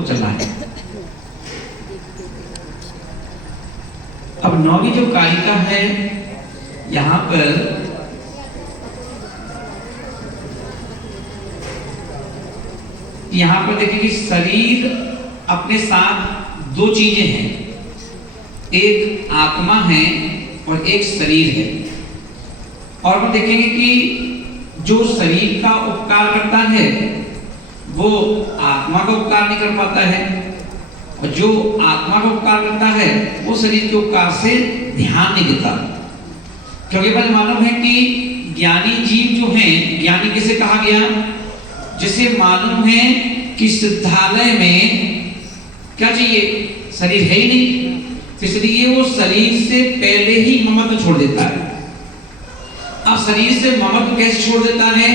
को चलना है। अब 9वीं जो कारिका है यहाँ पर देखिए कि शरीर अपने साथ दो चीजें हैं, एक आत्मा है और एक शरीर है। और हम देखेंगे कि जो शरीर का उपकार करता है वो आत्मा का उपकार नहीं कर पाता है, और जो आत्मा का उपकार करता है वो शरीर के उपकार से ध्यान नहीं देता। क्योंकि मुझे मालूम है कि ज्ञानी जीव जो हैं, ज्ञानी किसे कहा गया, जिसे मालूम है कि सिद्धालय में क्या चाहिए, शरीर है ही नहीं, इसलिए वो शरीर से पहले ही ममत्व छोड़ देता है। अब शरीर से ममत्व कैसे छोड़ देता है,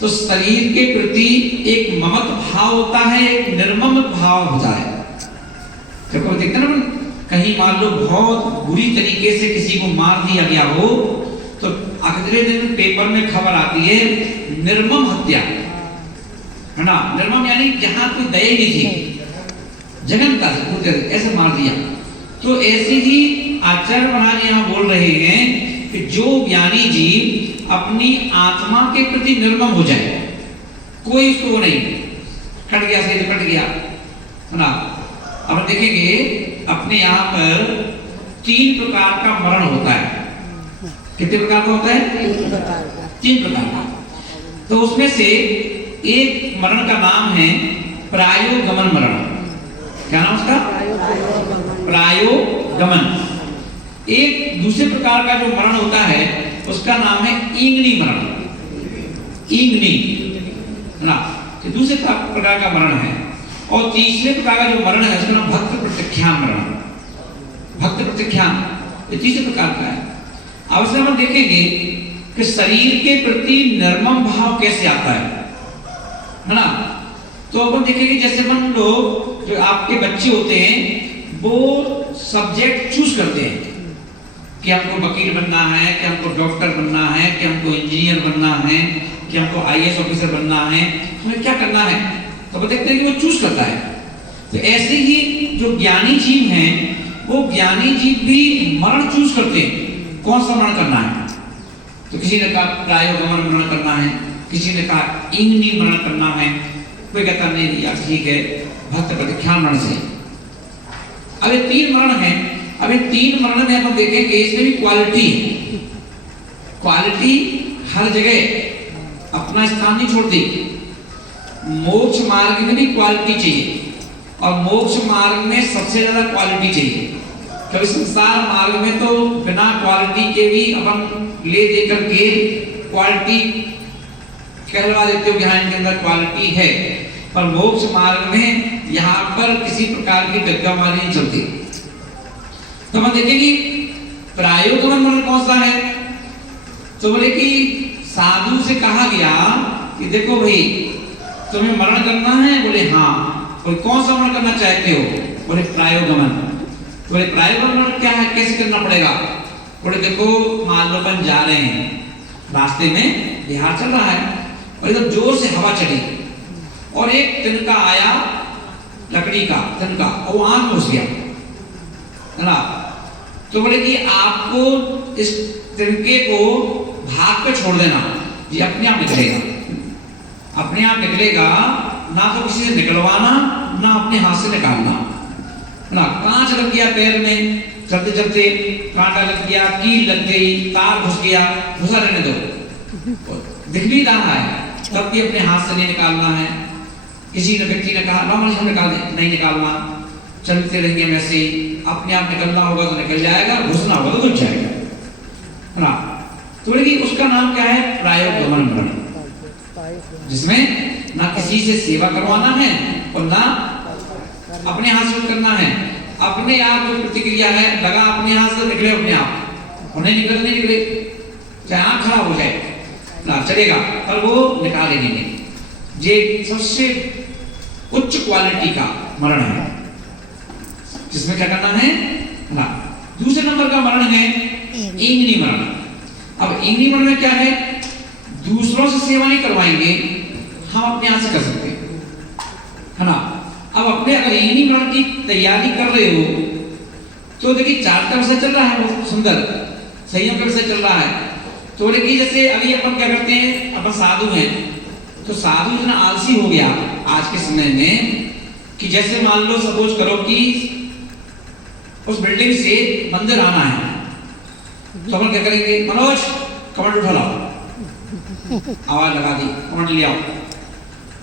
तो शरीर के प्रति एक ममत्व भाव होता है, एक निर्मम भाव होता है। जब कोई देखते ना, कहीं मान लो बहुत बुरी तरीके से किसी को मार दिया गया हो तो अगले दिन पेपर में खबर आती है निर्मम हत्या, है ना। निर्मम यानी जहां कोई दया नहीं थी, जगन का ऐसे मार दिया। तो ऐसे ही आचार्य महाराज यहाँ बोल रहे हैं कि जो ज्ञानी जीव अपनी आत्मा के प्रति निर्मम हो जाए, कोई उसको नहीं, कट गया से कट गया, है ना। अब देखेंगे अपने यहाँ पर 3 प्रकार का मरण होता है। कितने प्रकार का होता है? 3 प्रकार का। तो उसमें से एक मरण का नाम है प्रायोगमन मरण। क्या नाम उसका? प्रायोगमन। एक दूसरे प्रकार का जो मरण होता है उसका नाम है ईंगनी मरण। ईंगनी, है ना, ये दूसरे प्रकार का मरण है। और तीसरे प्रकार का जो मरण है उसका नाम भक्त प्रत्याख्यान मरण। भक्त प्रत्याख्यान ये तीसरे प्रकार का है। अब इसमें हम देखेंगे कि शरीर के प्रति निर्मम भाव कैसे आता है ना। तो अपन देखेंगे जैसे मान लो जो आपके बच्चे होते हैं वो सब्जेक्ट चूज करते हैं कि हमको वकील बनना है, कि हमको डॉक्टर बनना है, कि हमको इंजीनियर बनना है, कि हमको आईएएस ऑफिसर बनना है, हमें क्या करना है। तो वो देखते हैं कि वो चूज करता है। तो ऐसे ही जो ज्ञानी जीव हैं वो ज्ञानी जीव भी मरण चूज करते हैं, कौन सा मरण करना है। तो किसी ने कहा प्रायोगमन मरण करना है, किसी ने कहा ईंगनी मरण करना है, कोई कहता नहीं यार ठीक है भक्त प्रत्याख्यान मरण से। अब ये 3 मरण है। अब ये 3 मरण में हम देखेंगे इसमें भी क्वालिटी है। क्वालिटी हर जगह अपना स्थान नहीं छोड़ती। मोक्ष मार्ग में भी क्वालिटी चाहिए, और मोक्ष मार्ग में सबसे ज्यादा क्वालिटी चाहिए। क्योंकि संसार मार्ग में तो बिना क्वालिटी के भी अपन ले दे करके क्वालिटी कहलवा देते हो कि हाँ इनके अंदर क्वालिटी है, पर मोक्ष मार्ग में यहाँ पर किसी प्रकार की डग्गामारी नहीं चलती। तो हम देखेंगे प्रायोगमन मरण कौन सा है। तो बोले कि साधु से कहा गया कि देखो भाई तुम्हें मरण करना है, बोले हाँ। बोले कौन सा मरण करना चाहते हो, बोले प्रायोगमन। बोले प्रायोगमन क्या है, कैसे करना पड़ेगा। बोले देखो मान लो अपन जा रहे हैं, रास्ते में बिहार चल रहा है और इधर जोर से हवा चली और एक तिनका आया, लकड़ी का तिनका, और वो आंख घुस गया, है ना। तो बोले कि आपको इस तिनके को भाग पे छोड़ देना, ये अपने आप निकलेगा, अपने आप निकलेगा, ना तो किसी से निकलवाना ना अपने हाथ से निकालना, है ना। कांच लग गया पैर में, चलते चलते कांटा लग गया, कील लग गई, तार घुस गया, घुसा रहने दो, दिख भी रहा है, तब भी अपने हाथ से नहीं निकालना है। किसी ने व्यक्ति ने कहा नॉर्मली हम निकाल दें, नहीं निकालना, चलते रहेंगे वैसे ही, अपने आप निकलना होगा तो निकल जाएगा, घुसना होगा तो घुस जाएगा, है ना। तो लेकिन उसका नाम क्या है, प्रायोगमन मरण, जिसमें ना किसी से सेवा करवाना है और ना अपने हाथ से करना है। अपने आप जो प्रतिक्रिया है लगा अपने हाथ से निकले, अपने आप उन्हें निकले, चाहे आंख खराब हो जाए ना चलेगा, पर वो निकाले नहीं। ये सबसे उच्च क्वालिटी का मरण है, जिसमें क्या करना है ना। दूसरे नंबर का मरण है ईंगनी मरण। अब ईंगनी मरण में क्या है, दूसरों से सेवा नहीं करवाएंगे, हम अपने हाथ से कर सकते हैं, है ना। अब अपने अगर इग्नि मरण की तैयारी कर रहे हो तो देखिए 4 का विषय चल रहा है, बहुत सुंदर संयम का विषय चल रहा है। तो देखिए जैसे अभी अपन क्या करते हैं, अपन साधु हैं तो साधु इतना आलसी हो गया आज के समय में कि जैसे मान लो सपोज करो कि उस बिल्डिंग से मंदिर आना है तो अपन क्या करेंगे, मनोज कमंड उठा लाओ, आवाज लगा दी कमंड ले आओ।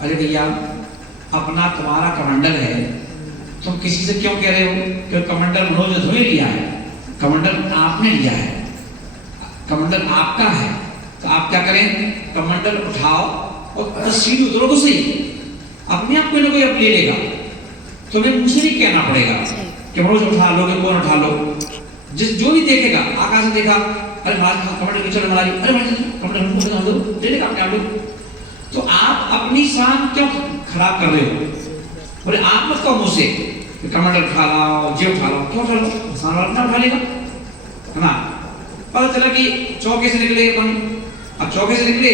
अरे भैया अपना तुम्हारा कमांडर है, तुम किसी से क्यों कह रहे हो कि कमांडर मनोज ने तुम्हें लिया है, कमांडर आपने लिया है, कमांडर आपका है। तो आप क्या करें, कमांडर उठाओ और सीढ़ी उतरो तो सही, अपने आप कोई ना कोई ले लेगा, तुम्हें मुझे नहीं कहना पड़ेगा कि मनोज उठा लो कि कौन उठा लो। जिस जो भी देखेगा, आकाश से देखा, अरे महाराज कमांडर चलो महाराज, अरे महाराज कमांडर ले लेगा अपने आप लोग। तो आप अपनी शान क्यों खराब कर रहे हो? बोले आप मत कहो मुझसे कमांडर उठा लाओ, जे उठा लो, क्यों उठा लो, शान वाला अपना उठा लेगा, है ना। पता चला कि चौके से निकले अपन, अब चौके से निकले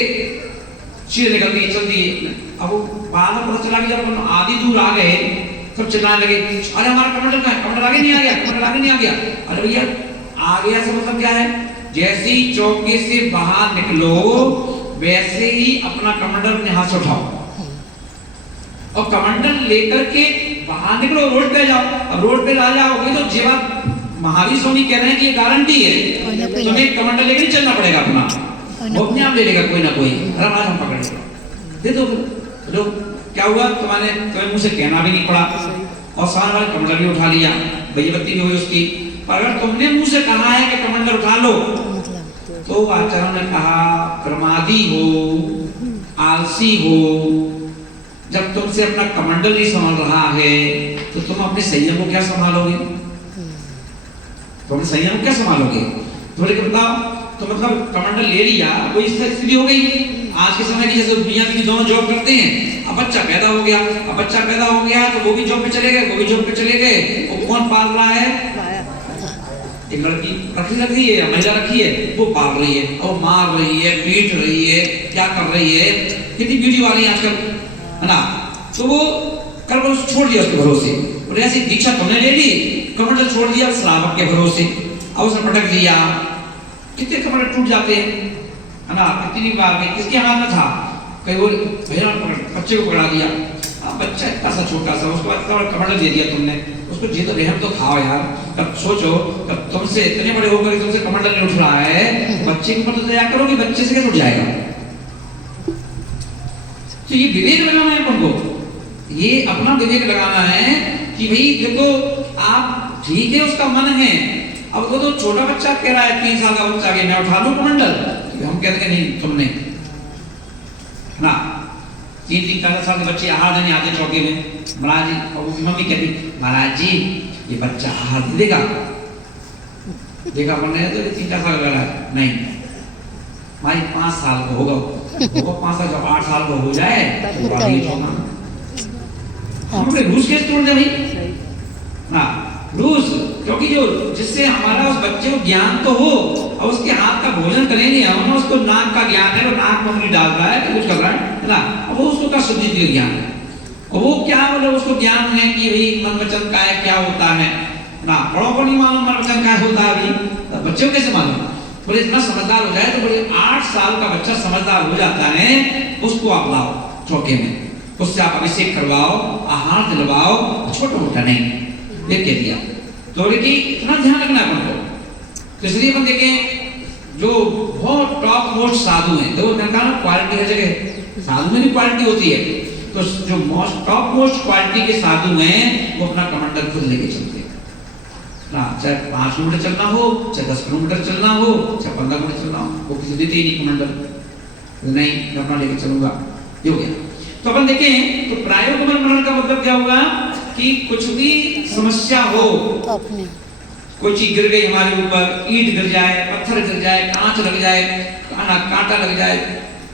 सीधे निकल दिए, चल दिए। अब वो बाद में पता चला कि जब अपन आधी दूर आ गए सब चिल्लाने लगे, अरे हमारा कमांडर कहाँ है, कमांडर आगे नहीं आ गया, कमांडर आगे नहीं आ गया। अरे भैया आ गया से मतलब क्या है, जैसे ही चौके से बाहर निकलो वैसे ही अपना कमांडर अपने हाथ से उठाओ और कमांडर लेकर के बाहर निकलो, रोड पे जाओ। अब रोड पे आ जाओगे तो जीवा महावीर स्वामी कह रहे हैं कि ये गारंटी है, तुम्हें कमांडर लेकर ही चलना पड़ेगा अपना, वो अपने आप ले लेगा कोई ना कोई, अरे आज हम पकड़ दे दो। लो क्या हुआ, तुम्हें मुझसे कहना भी नहीं पड़ा और सामने वाले कमांडर भी उठा लिया, बेइज्जती भी हुई उसकी। पर अगर तुमने मुंह से कहा है कि कमांडर उठा लो तो आचार्यों ने कहा प्रमादी हो, आलसी हो, जब तुमसे अपना कमांडर नहीं संभाल रहा है तो तुम अपने संयम को क्या संभालोगे, तुम संयम क्या संभालोगे? थोड़े को बताओ, तो मतलब कमांडर ले लिया, कोई स्थिति हो गई आज के समय की, जैसे दुनिया की दोनों जॉब करते हैं, अब बच्चा पैदा हो गया, अब बच्चा पैदा हो गया तो वो भी जॉब पे चले गए, वो भी जॉब पे चले गए, वो कौन पाल रहा है? एक लड़की रखी है, महिला रखी है, वो पाल रही है और मार रही है, पीट रही है, क्या कर रही है, कितनी ब्यूटी वाली है आजकल, है ना। तो वो कल वो छोड़ दिया उसके भरोसे, और ऐसी दीक्षा तुमने ले ली, कमंडल छोड़ दिया श्रावक के भरोसे, अब उसने पटक दिया, कितने कमंडल टूट जाते हैं, है ना। कितनी बार में किसके हाथ में था, कहीं वो भैया बच्चे को पकड़ा दिया, बच्चा इतना सा छोटा सा, उसको इतना बड़ा कमंडल दे दिया तुमने, उसको जी तो रहम तो खाओ यार। तब सोचो तब तुमसे इतने बड़े होकर तुमसे कमंडल नहीं उठ रहा है, बच्चे के ऊपर तो दया करो कि बच्चे से कैसे उठ जाएगा। तो ये विवेक लगाना है अपन को, ये अपना विवेक लगाना है कि भाई देखो आप ठीक है, उसका मन है, अब वो तो छोटा बच्चा कह रहा है, 3 साल का बच्चा के मैं उठा लूं कमंडल, हम कहते हैं नहीं तुमने ना। 3 साल के बच्चे आहार देने आते चौके में, महाराज जी, और मम्मी कहती महाराज जी ये बच्चा आहार देगा, देखा बनने तो 3-4 साल का है, नहीं भाई 5 साल का होगा, वो 5 साल जब 8 साल का हो जाए तो आगे छोड़ना। हमने रूस केस तोड़ दे भाई ना, रूस, क्योंकि जो जिससे हमारा उस बच्चे को ज्ञान तो हो और उसके हाथ का भोजन करेंगे हम, उसको नाक का ज्ञान है, वो नाक में उंगली डाल रहा है तो कुछ कर रहा है ना, वो उसको का शुद्धि का ज्ञान है, और वो क्या मतलब उसको ज्ञान है कि भाई मन वचन काय क्या होता है ना, बड़ों को नहीं मालूम मन वचन काय होता है, अभी तो बच्चों को कैसे मालूम? बोले इतना समझदार हो जाए तो बोले 8 साल का बच्चा समझदार हो जाता है, उसको आप लाओ चौके में, उससे आप अभिषेक करवाओ, आहार दिलवाओ, छोटा मोटा नहीं, ये कह दिया। तो देखिए इतना ध्यान रखना है अपन को। तो इसलिए अपन देखें जो बहुत टॉप मोस्ट साधु हैं, देखो उनका ना क्वालिटी हर जगह, साधु में भी क्वालिटी होती है, तो जो मोस्ट टॉप मोस्ट क्वालिटी के साधु हैं वो अपना कमांडर खुद लेके चलते हैं ना, चाहे 5 किलोमीटर चलना हो, चाहे 10 किलोमीटर चलना हो, चाहे 15 किलोमीटर चलना हो, वो किसी देते ही नहीं कमांडर, नहीं मैं अपना लेके चलूंगा, ये हो गया। तो अपन देखें तो प्रायोगमन मरण का मतलब क्या हुआ कि कुछ भी समस्या हो, कोई चीज गिर गई हमारे ऊपर, ईंट गिर जाए, पत्थर गिर जाए, कांच लग जाए, कांटा लग जाए,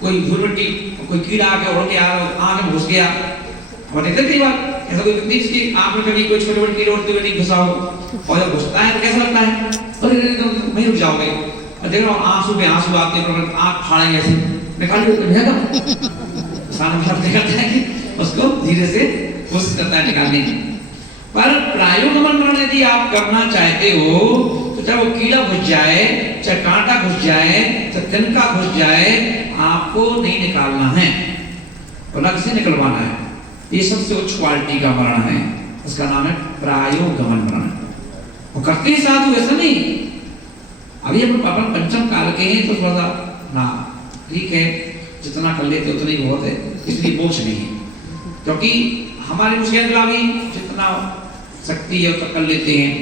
कोई धूल-मिट्टी, कोई कीड़ा आके उड़ के आंख में घुस गया, और देखते कई बार ऐसा कोई व्यक्ति जिसकी आंख में कभी कोई छोटे-छोटे कीड़े उड़ते हुए नहीं घुसा हो, और जब घुसता है तो कैसा लगता है, अरे एकदम वहीं रुक जाओगे, और देख रहा हूँ आंसू पे आंसू आते हैं, आंख फाड़ेंगे ऐसे निकाल के भेजा सामने देखते हैं कि उसको धीरे से कोशिश करता है निकालने की। पर प्रायोगमन मरण यदि आप करना चाहते हो तो चाहे वो कीड़ा घुस जाए, चाहे कांटा घुस जाए, चाहे तिनका घुस जाए, आपको नहीं निकालना है, अलग से निकलवाना है। ये सबसे उच्च क्वालिटी का मरण है, उसका नाम है प्रायोगमन मरण। वो करते ही साधु, ऐसा नहीं। अभी अपन पंचम काल के हैं तो थोड़ा सा ना ठीक है, जितना कर लेते उतना ही बहुत है, इसलिए बोझ नहीं है, क्योंकि हमारे मुश्किल भी जितना शक्ति है उतना कर लेते हैं।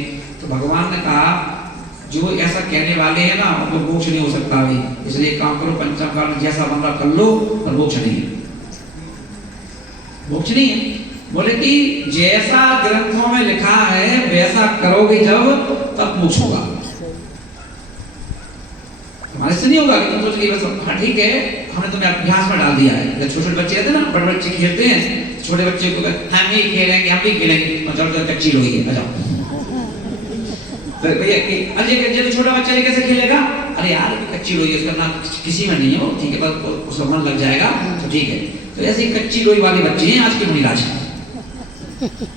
तो भगवान ने कहा जो ऐसा कहने वाले हैं ना उनको मोक्ष नहीं हो सकता अभी, इसलिए काम करो पंचम काल में जैसा बन रहा कर लो, पर मोक्ष नहीं है, मोक्ष नहीं है। बोले कि जैसा ग्रंथों में लिखा है वैसा करोगे जब तब मोक्ष होगा, हमारे से नहीं होगा कि तुम सोच बस हाँ ठीक है हमने तुम्हें अभ्यास में डाल दिया है। जब छोटे छोटे बच्चे रहते हैं ना, बड़े बच्चे खेलते हैं, छोटे बच्चे को हम ही खेलेंगे हम भी खेलेंगे, चलो कच्ची लोही है, आ जाओ। भैया अरे जब छोटा बच्चा कैसे खेलेगा, अरे यार कच्ची लोही उसका ना किसी में नहीं हो, ठीक है बस उसका मन लग जाएगा तो ठीक है। तो ऐसे कच्ची लोही वाले बच्चे हैं आज के मुनिराज,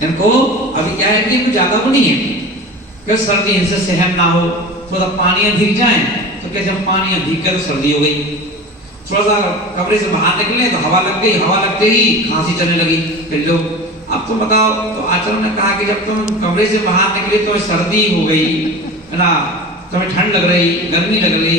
इनको अभी क्या है कि इनको ज्यादा वो नहीं है कि सर्दी इनसे सहन ना हो, थोड़ा पानी में भीग जाए तो कैसे हम पानी में भीग गए तो सर्दी हो गई, थोड़ा सा कमरे से बाहर निकले तो हवा लग गई, हवा लगते ही खांसी चलने लगी। फिर लोग अब तुम बताओ, तो आचरण ने कहा कि जब तुम कमरे से बाहर निकले तो सर्दी हो गई है ना, तुम्हें ठंड लग रही, गर्मी लग रही,